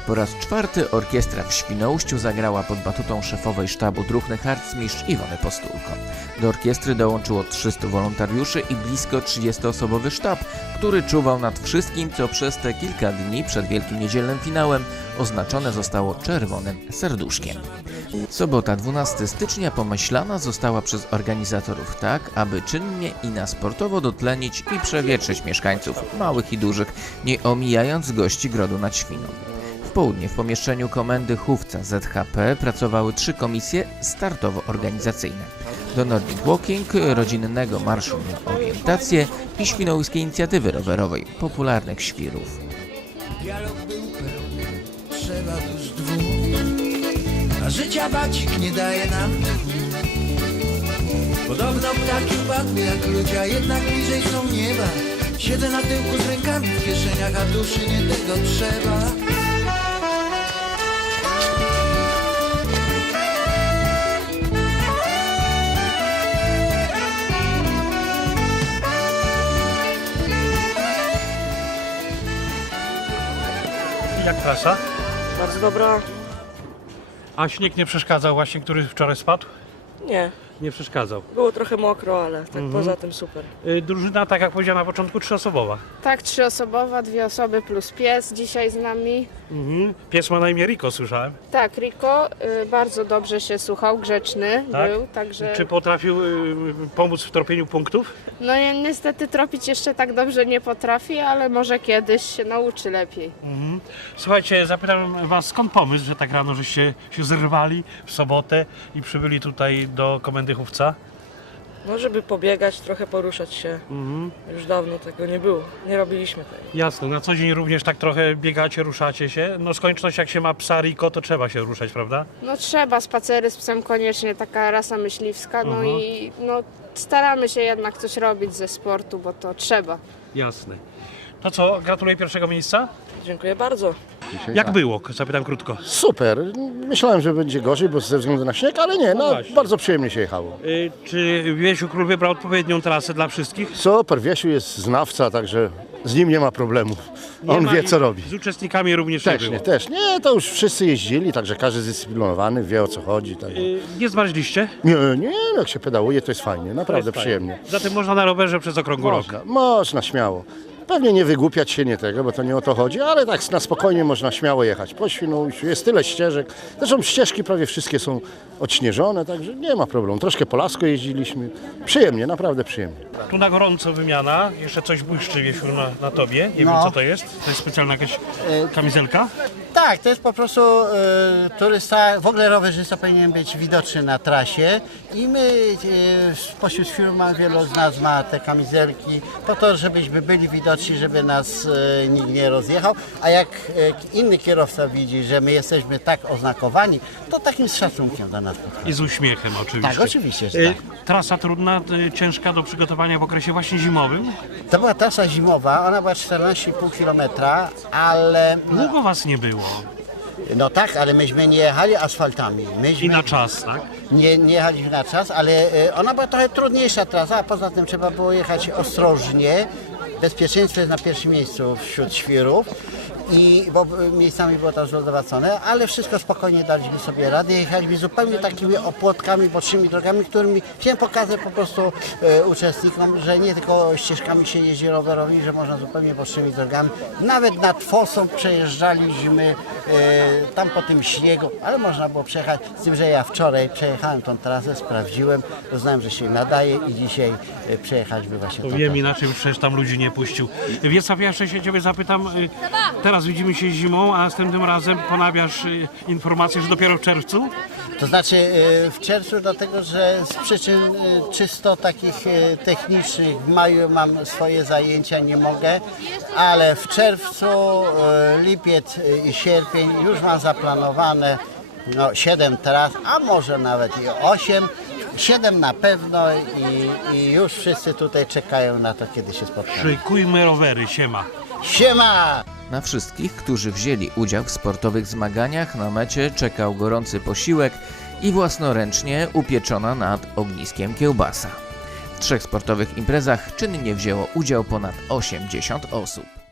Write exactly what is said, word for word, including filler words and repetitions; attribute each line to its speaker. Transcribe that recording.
Speaker 1: Po raz czwarty orkiestra w Świnoujściu zagrała pod batutą szefowej sztabu druhny harcmistrz Iwony Postulko. Do orkiestry dołączyło trzystu wolontariuszy i blisko trzydziestoosobowy sztab, który czuwał nad wszystkim, co przez te kilka dni przed wielkim niedzielnym finałem oznaczone zostało czerwonym serduszkiem. Sobota dwunastego stycznia pomyślana została przez organizatorów tak, aby czynnie i na sportowo dotlenić i przewietrzyć mieszkańców, małych i dużych, nie omijając gości Grodu nad Świną. W południe w pomieszczeniu komendy Hufca Z H P pracowały trzy komisje startowo-organizacyjne. Do Nordic Walking, rodzinnego marszu na orientację i Świnoujskiej Inicjatywy Rowerowej popularnych świrów.
Speaker 2: Dialog był pełny, trzeba już dwóch, a życia bacik nie daje nam. Podobno ptaki upadły jak ludzie, a jednak bliżej są nieba. Siedzę na tyłku z rękami w kieszeniach, a duszy nie tego trzeba.
Speaker 3: Jak trasa?
Speaker 4: Bardzo dobra.
Speaker 3: A śnieg nie przeszkadzał właśnie, który wczoraj spadł?
Speaker 4: Nie,
Speaker 3: Nie przeszkadzał.
Speaker 4: było trochę mokro, ale tak
Speaker 3: Mhm.
Speaker 4: poza tym super.
Speaker 3: Y, Drużyna, tak jak powiedziałem na początku, trzyosobowa.
Speaker 5: Tak, trzyosobowa, dwie osoby plus pies dzisiaj z nami.
Speaker 3: Mhm. Pies ma na imię Rico, słyszałem.
Speaker 5: Tak, Rico y, bardzo dobrze się słuchał, grzeczny
Speaker 3: Tak?
Speaker 5: był, także...
Speaker 3: Czy potrafił y, pomóc w tropieniu punktów?
Speaker 5: No i niestety tropić jeszcze tak dobrze nie potrafi, ale może kiedyś się nauczy lepiej.
Speaker 3: Mhm. Słuchajcie, zapytam was, skąd pomysł, że tak rano żeście się zrywali w sobotę i przybyli tutaj do komendy Hufca?
Speaker 4: No żeby pobiegać, trochę poruszać się.
Speaker 3: Mhm.
Speaker 4: Już dawno tego nie było, nie robiliśmy tego.
Speaker 3: Jasne, na co dzień również tak trochę biegacie, ruszacie się. No skończność, jak się ma psa Rico, to trzeba się ruszać, prawda?
Speaker 5: No trzeba, spacery z psem koniecznie, taka rasa myśliwska, no
Speaker 3: Mhm.
Speaker 5: i no, staramy się jednak coś robić ze sportu, bo to trzeba.
Speaker 3: Jasne. To co, gratuluję pierwszego miejsca.
Speaker 4: Dziękuję bardzo.
Speaker 3: Jak było? Zapytam krótko.
Speaker 6: Super. Myślałem, że będzie gorzej, bo ze względu na śnieg, ale nie,
Speaker 3: No
Speaker 6: no,
Speaker 3: właśnie.
Speaker 6: bardzo przyjemnie się jechało.
Speaker 3: Y, czy Wiesiu Król wybrał odpowiednią trasę dla wszystkich?
Speaker 6: Super, Wiesiu jest znawca, także z nim nie ma problemów.
Speaker 3: Nie
Speaker 6: On
Speaker 3: ma
Speaker 6: wie,
Speaker 3: i
Speaker 6: co robi.
Speaker 3: Z uczestnikami również
Speaker 6: Też
Speaker 3: nie
Speaker 6: nie,
Speaker 3: było.
Speaker 6: też nie, to już wszyscy jeździli, także każdy zdyscyplinowany, wie o co chodzi. Tak.
Speaker 3: Y, nie zmarzliście?
Speaker 6: Nie, nie, jak się pedałuje, to jest fajnie,
Speaker 3: To
Speaker 6: naprawdę
Speaker 3: jest fajnie.
Speaker 6: przyjemnie.
Speaker 3: Zatem można na rowerze przez okrągły rok.
Speaker 6: Można, można śmiało. Pewnie nie wygłupiać się nie tego, bo to nie o to chodzi, ale tak na spokojnie można śmiało jechać po Świnoujściu. Jest tyle ścieżek. Zresztą ścieżki prawie wszystkie są odśnieżone, także nie ma problemu. Troszkę po lasku jeździliśmy. Przyjemnie, naprawdę przyjemnie.
Speaker 3: Tu na gorąco wymiana. Jeszcze coś błyszczy, Wiesiu, na, na tobie. Nie wiem, co to jest. To jest specjalna jakaś kamizelka?
Speaker 7: Tak, to jest po prostu e, turysta, w ogóle rowerzysta powinien być widoczny na trasie i my e, spośród firm wielu z nas ma te kamizelki po to, żebyśmy byli widoczni, żeby nas e, nikt nie rozjechał, a jak e, inny kierowca widzi, że my jesteśmy tak oznakowani, to takim z szacunkiem do nas podchodzi.
Speaker 3: I z uśmiechem oczywiście.
Speaker 7: Tak, oczywiście, że
Speaker 3: Y,
Speaker 7: tak.
Speaker 3: Trasa trudna, y, ciężka do przygotowania w okresie właśnie zimowym.
Speaker 7: To była trasa zimowa, ona była czternaście i pół kilometra, ale
Speaker 3: Długo was nie było.
Speaker 7: no tak, ale myśmy nie jechali asfaltami. Myśmy
Speaker 3: I na czas, tak?
Speaker 7: Nie, nie jechaliśmy na czas, ale e, ona była trochę trudniejsza trasa, a poza tym trzeba było jechać ostrożnie. Bezpieczeństwo jest na pierwszym miejscu wśród świrów, i, bo e, miejscami było to zlodowacone, ale wszystko spokojnie daliśmy sobie radę. Jechaliśmy zupełnie takimi opłotkami, bocznymi drogami, którymi chciałem pokazać po prostu e, uczestnikom, że nie tylko ścieżkami się jeździ rowerowi, że można zupełnie bocznymi drogami. Nawet nad Fosą przejeżdżaliśmy e, tam po tym śniegu, ale można było przejechać, z tym, że ja wczoraj przejechałem tą trasę, sprawdziłem, uznałem, że się nadaje i dzisiaj e, przejechaliśmy właśnie tą
Speaker 3: Wiem
Speaker 7: trasę.
Speaker 3: inaczej, przecież tam ludzi nie puścił. Wiesław, ja jeszcze się ciebie zapytam. y, Teraz widzimy się zimą, a następnym razem ponawiasz y, informację, że dopiero w czerwcu?
Speaker 7: To znaczy e, w czerwcu, dlatego że z przyczyn e, czysto takich e, technicznych w maju mam swoje zajęcia, nie mogę, ale w czerwcu, e, lipiec e, i sierpień już mam zaplanowane no, siedem tras, a może nawet i osiem. Siedem na pewno i, i już wszyscy tutaj czekają na to, kiedy się spotkamy.
Speaker 3: Szykujmy rowery, siema.
Speaker 7: Siema!
Speaker 1: Na wszystkich, którzy wzięli udział w sportowych zmaganiach, na mecie czekał gorący posiłek i własnoręcznie upieczona nad ogniskiem kiełbasa. W trzech sportowych imprezach czynnie wzięło udział ponad osiemdziesiąt osób.